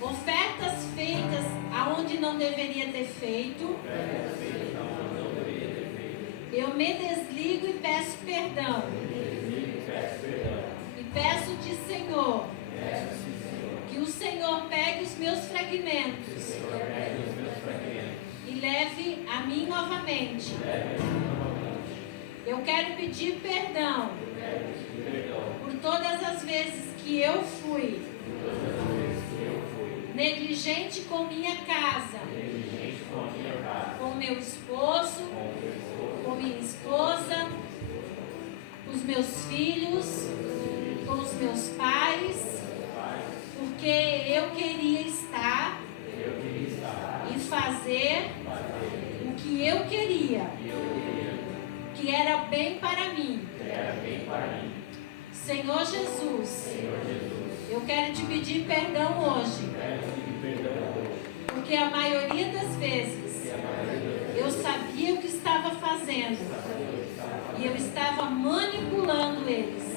ofertas feitas aonde não deveria ter feito. Eu me desligo e peço perdão. E peço-te, Senhor, que o Senhor pegue os meus fragmentos e leve a mim novamente. Eu quero pedir perdão por todas as vezes que eu fui negligente com minha casa, com meu esposo, com minha esposa, com os meus filhos, com os meus pais, porque eu queria estar e fazer o que eu queria, que era bem para mim. Senhor Jesus, eu quero te pedir perdão hoje, porque a maioria das vezes eu sabia o que estava fazendo e eu estava manipulando eles.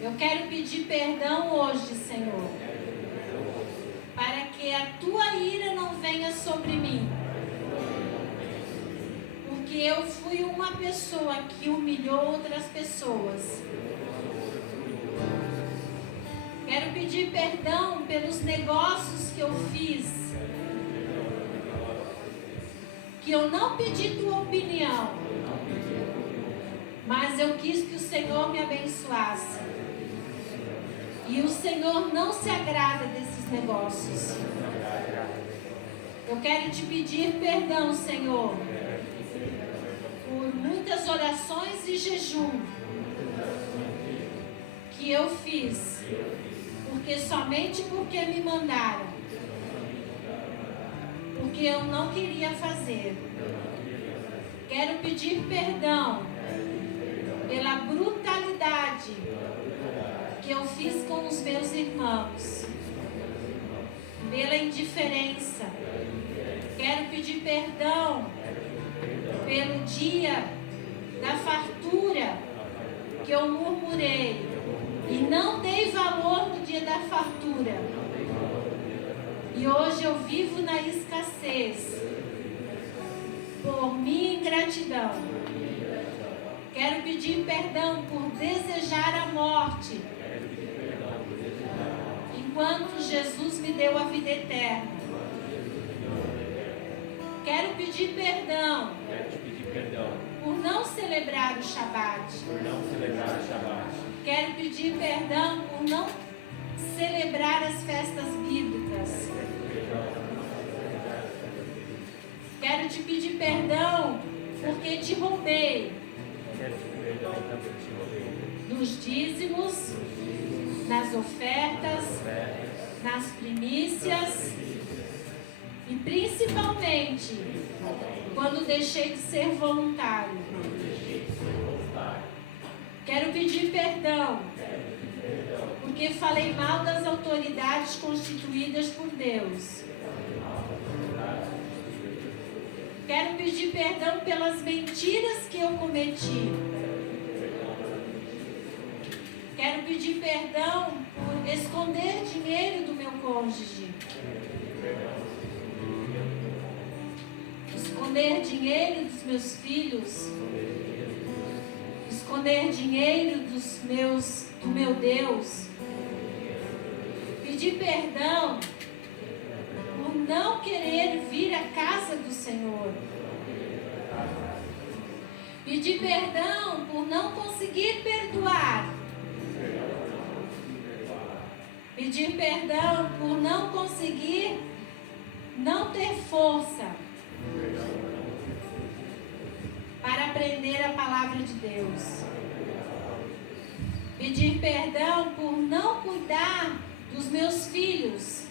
Eu quero pedir perdão hoje, Senhor, para que a tua ira não venha sobre mim, porque eu fui uma pessoa que humilhou outras pessoas. Quero pedir perdão pelos negócios que eu fiz, que eu não pedi tua opinião, mas eu quis que o Senhor me abençoasse. E o Senhor não se agrada desses negócios. Eu quero te pedir perdão, Senhor, por muitas orações e jejum que eu fiz, somente porque me mandaram, porque eu não queria fazer. Quero pedir perdão pela brutalidade que eu fiz com os meus irmãos, pela indiferença. Quero pedir perdão pelo dia da fartura que eu murmurei e não dei valor no dia da fartura. E hoje eu vivo na escassez por minha ingratidão. Quero pedir perdão por desejar a morte, enquanto Jesus me deu a vida eterna. Quero pedir perdão por não celebrar o Shabat. Quero pedir perdão por não celebrar as festas bíblicas. Quero te pedir perdão porque te roubei nos dízimos, nas ofertas, nas primícias e principalmente quando deixei de ser voluntário. Quero pedir perdão porque falei mal das autoridades constituídas por Deus. Quero pedir perdão pelas mentiras que eu cometi. Quero pedir perdão por esconder dinheiro do meu cônjuge. Esconder dinheiro dos meus filhos. Esconder dinheiro do meu Deus. Pedir perdão por não querer vir à casa do Senhor. Pedir perdão por não conseguir perdoar. Pedir perdão por não conseguir, não ter força para aprender a palavra de Deus. Pedir perdão por não cuidar dos meus filhos.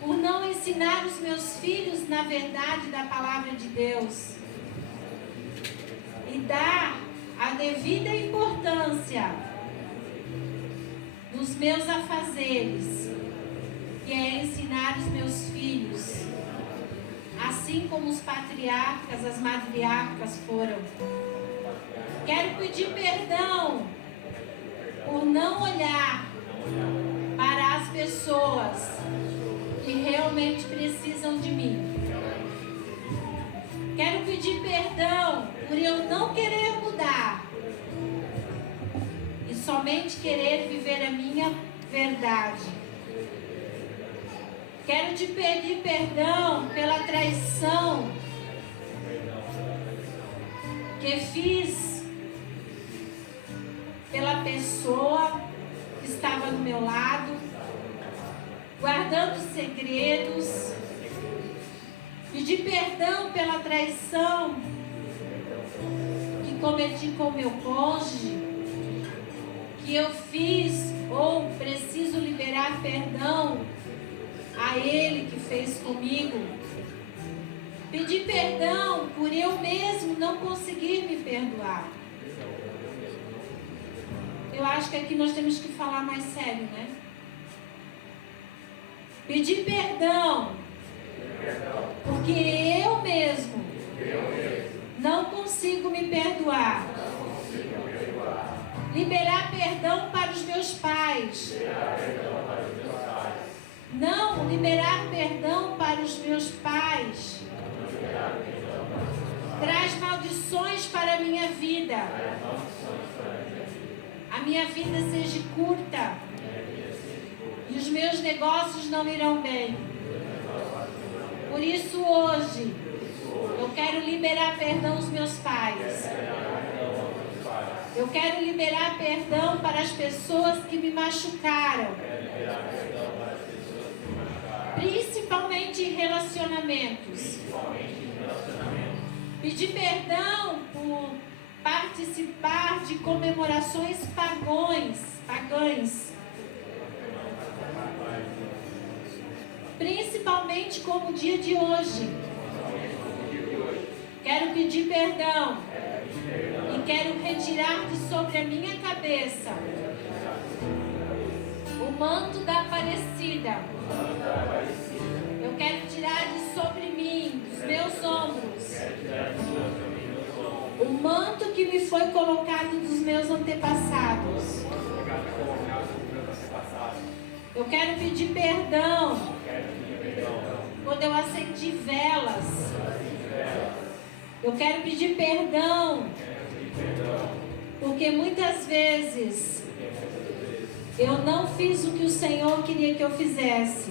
Por não ensinar os meus filhos na verdade da palavra de Deus. E dar a devida importância nos meus afazeres, que é ensinar os meus filhos, assim como os patriarcas, as matriarcas foram. Quero pedir perdão por não olhar para as pessoas que realmente precisam de mim. Quero pedir perdão por eu não querer mudar e somente querer viver a minha verdade. Quero te pedir perdão pela traição que fiz pela pessoa que estava do meu lado, guardando segredos, pedir perdão pela traição que cometi com meu cônjuge, que eu fiz ou preciso liberar perdão a ele que fez comigo. Pedir perdão por eu mesmo não conseguir me perdoar. Eu acho que aqui nós temos que falar mais sério, né? Pedir perdão porque eu mesmo não consigo me perdoar. Liberar perdão para os meus pais. Não liberar perdão para os meus pais traz maldições para a minha vida. A minha vida seja curta e os meus negócios não irão bem. Por isso hoje eu quero liberar perdão aos meus pais. Eu quero liberar perdão para as pessoas que me machucaram, principalmente em relacionamentos. Pedir perdão por participar de comemorações pagãs, principalmente como o dia de hoje. Quero pedir perdão e quero retirar de sobre a minha cabeça o manto da Aparecida. Eu quero tirar de sobre mim, dos meus ombros, o manto que me foi colocado dos meus antepassados. Eu quero pedir perdão quando eu acendi velas. Eu quero pedir perdão porque muitas vezes eu não fiz o que o Senhor queria que eu fizesse.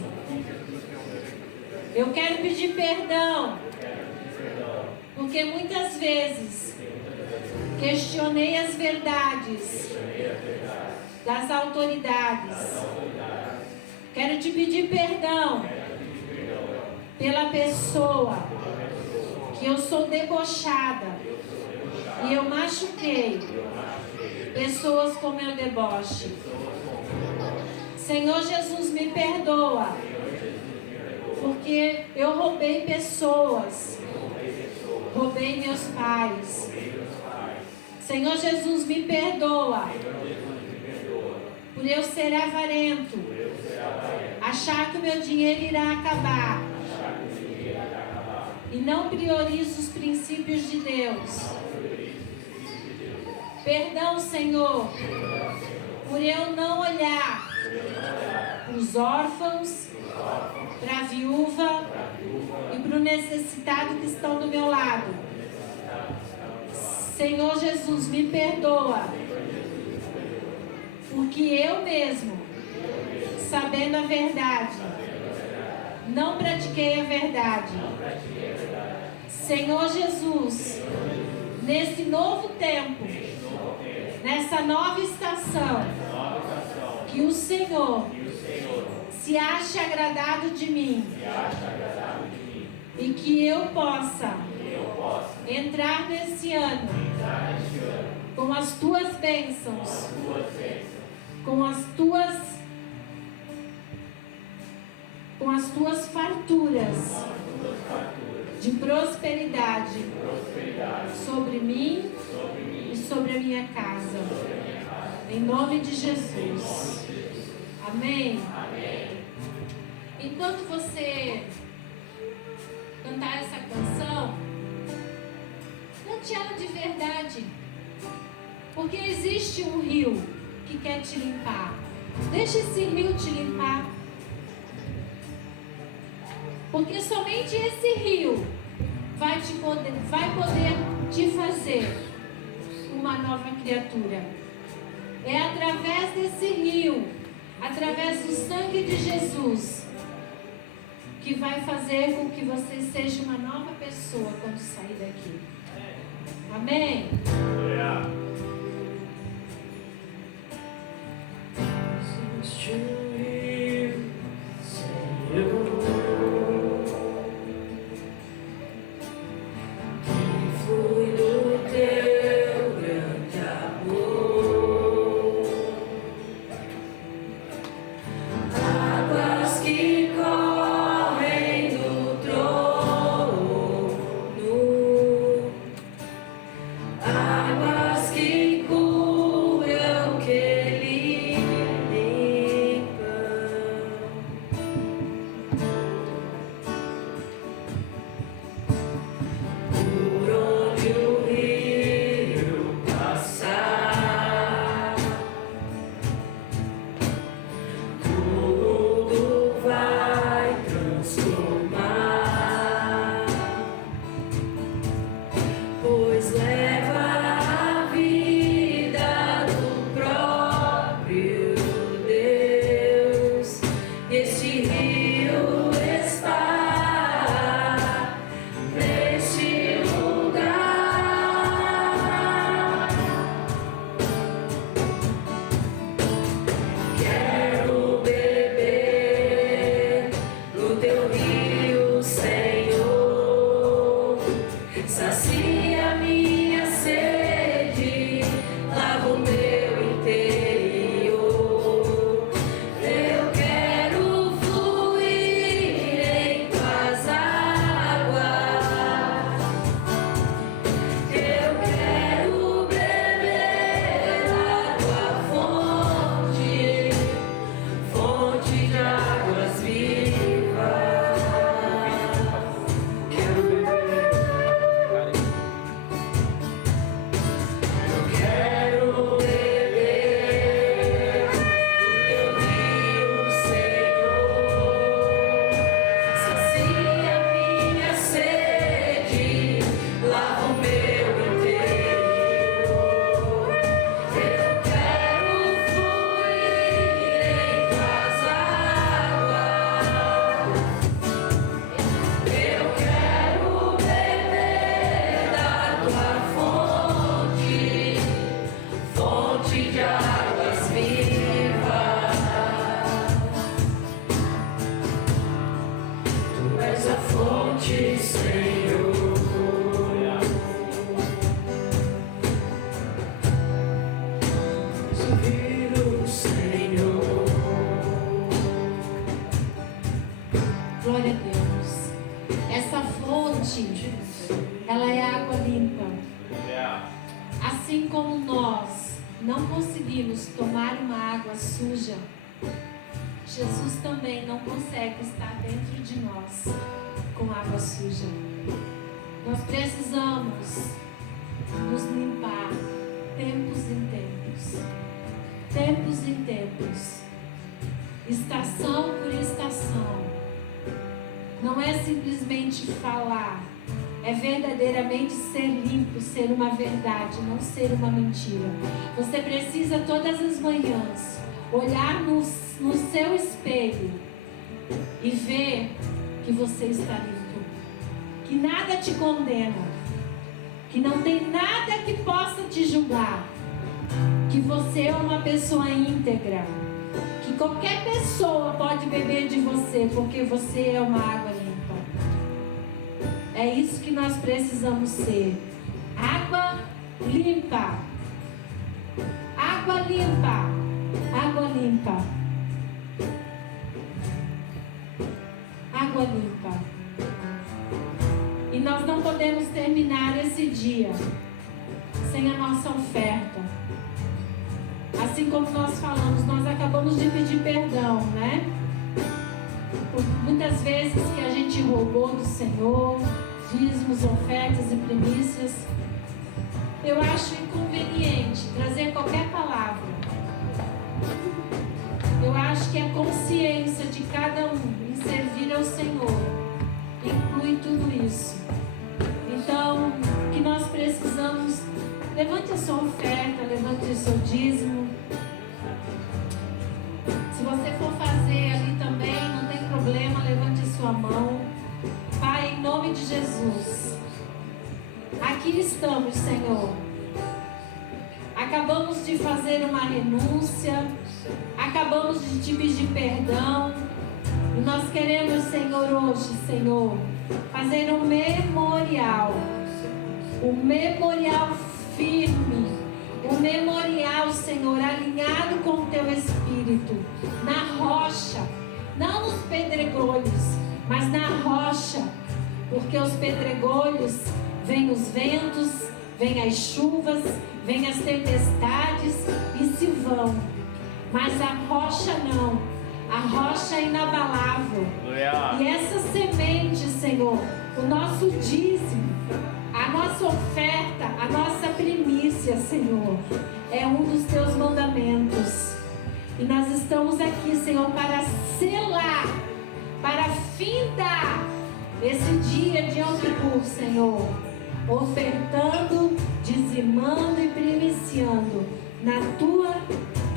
Eu quero pedir perdão porque muitas vezes questionei as verdades das autoridades. Quero te pedir perdão pela pessoa que eu sou debochada e eu machuquei pessoas com meu deboche. Senhor Jesus, me perdoa, porque eu roubei pessoas, roubei meus pais. Senhor Jesus, me perdoa por eu ser avarento, achar que o meu dinheiro irá acabar e não priorizo os princípios de Deus. Perdão, Senhor, por eu não olhar para os órfãos, para a viúva e para o necessitado que estão do meu lado. Senhor Jesus, me perdoa, porque eu mesmo, sabendo a verdade, não pratiquei a verdade. Senhor Jesus, nesse novo tempo, nessa nova estação, que o Senhor se ache agradado de mim e que eu possa entrar nesse ano com as tuas bênçãos, com as tuas farturas de prosperidade sobre mim e sobre a minha casa. Em nome de Jesus. Amém? Enquanto você cantar essa canção, cante ela de verdade. Porque existe um rio que quer te limpar. Deixa esse rio te limpar. Porque somente esse rio vai poder te fazer uma nova criatura. É através desse rio, através do sangue de Jesus, que vai fazer com que você seja uma nova pessoa quando sair daqui. Amém? Existe um rio sem Jesus também não consegue estar dentro de nós com água suja. Nós precisamos nos limpar tempos em tempos. Tempos em tempos. Estação por estação. Não é simplesmente falar. É verdadeiramente ser limpo, ser uma verdade, não ser uma mentira. Você precisa todas as manhãs olhar no seu espelho e ver que você está limpo, que nada te condena, que não tem nada que possa te julgar, que você é uma pessoa íntegra, que qualquer pessoa pode beber de você porque você é uma água limpa. É isso que nós precisamos ser. Água limpa. Água limpa. Água limpa. Água limpa. E nós não podemos terminar esse dia sem a nossa oferta. Assim como nós falamos, nós acabamos de pedir perdão, né? Por muitas vezes que a gente roubou do Senhor, dízimos, ofertas e primícias. Eu acho inconveniente trazer qualquer palavra. Eu acho que a consciência de cada um em servir ao Senhor inclui tudo isso. Então, o que nós precisamos, levante a sua oferta, levante o seu dízimo. Se você for fazer ali também, não tem problema, levante a sua mão. Pai, em nome de Jesus, aqui estamos, Senhor. Acabamos de fazer uma renúncia, acabamos de te pedir perdão. E nós queremos, Senhor, hoje, Senhor, fazer um memorial firme, um memorial, Senhor, alinhado com o teu Espírito, na rocha, não nos pedregulhos, mas na rocha, porque os pedregulhos vêm os ventos, vêm as chuvas, vêm as tempestades e se vão, mas a rocha não, a rocha é inabalável. E essa semente, Senhor, o nosso dízimo, a nossa oferta, a nossa primícia, Senhor, é um dos teus mandamentos. E nós estamos aqui, Senhor, para selar, para findar esse dia de Yom Kippur, Senhor, ofertando, dizimando e primiciando na tua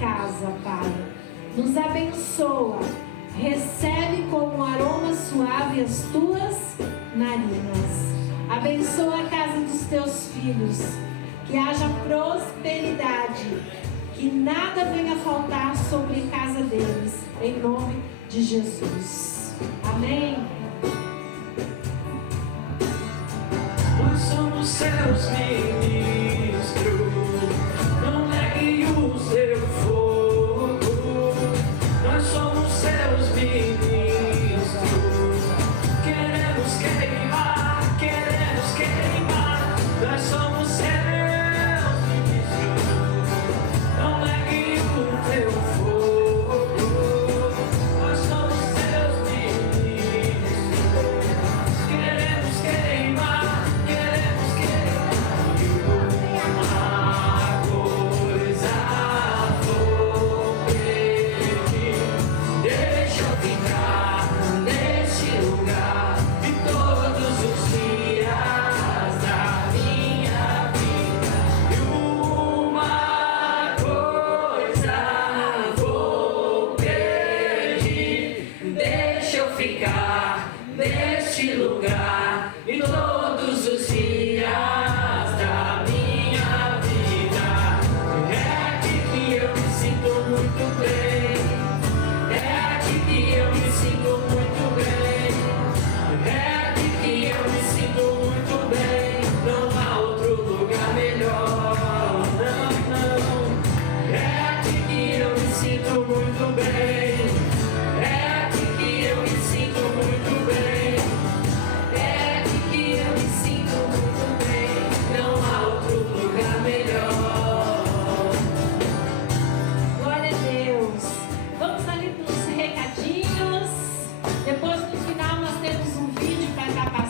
casa, Pai. Nos abençoa, recebe como aroma suave as tuas narinas. Abençoa a casa dos teus filhos, que haja prosperidade, que nada venha faltar sobre a casa deles, em nome de Jesus. Amém. Nós somos seus ministros, não negue o seu fogo. Nós somos seus ministros, queremos queimar. Nós somos seus ministros, não negue o teu fogo. Nós somos seus ministros, queremos queimar. E uma coisa vou pedir, deixa eu ficar neste lugar e todos os dias da minha vida. E uma coisa vou pedir, deixa eu ficar neste lugar e todos os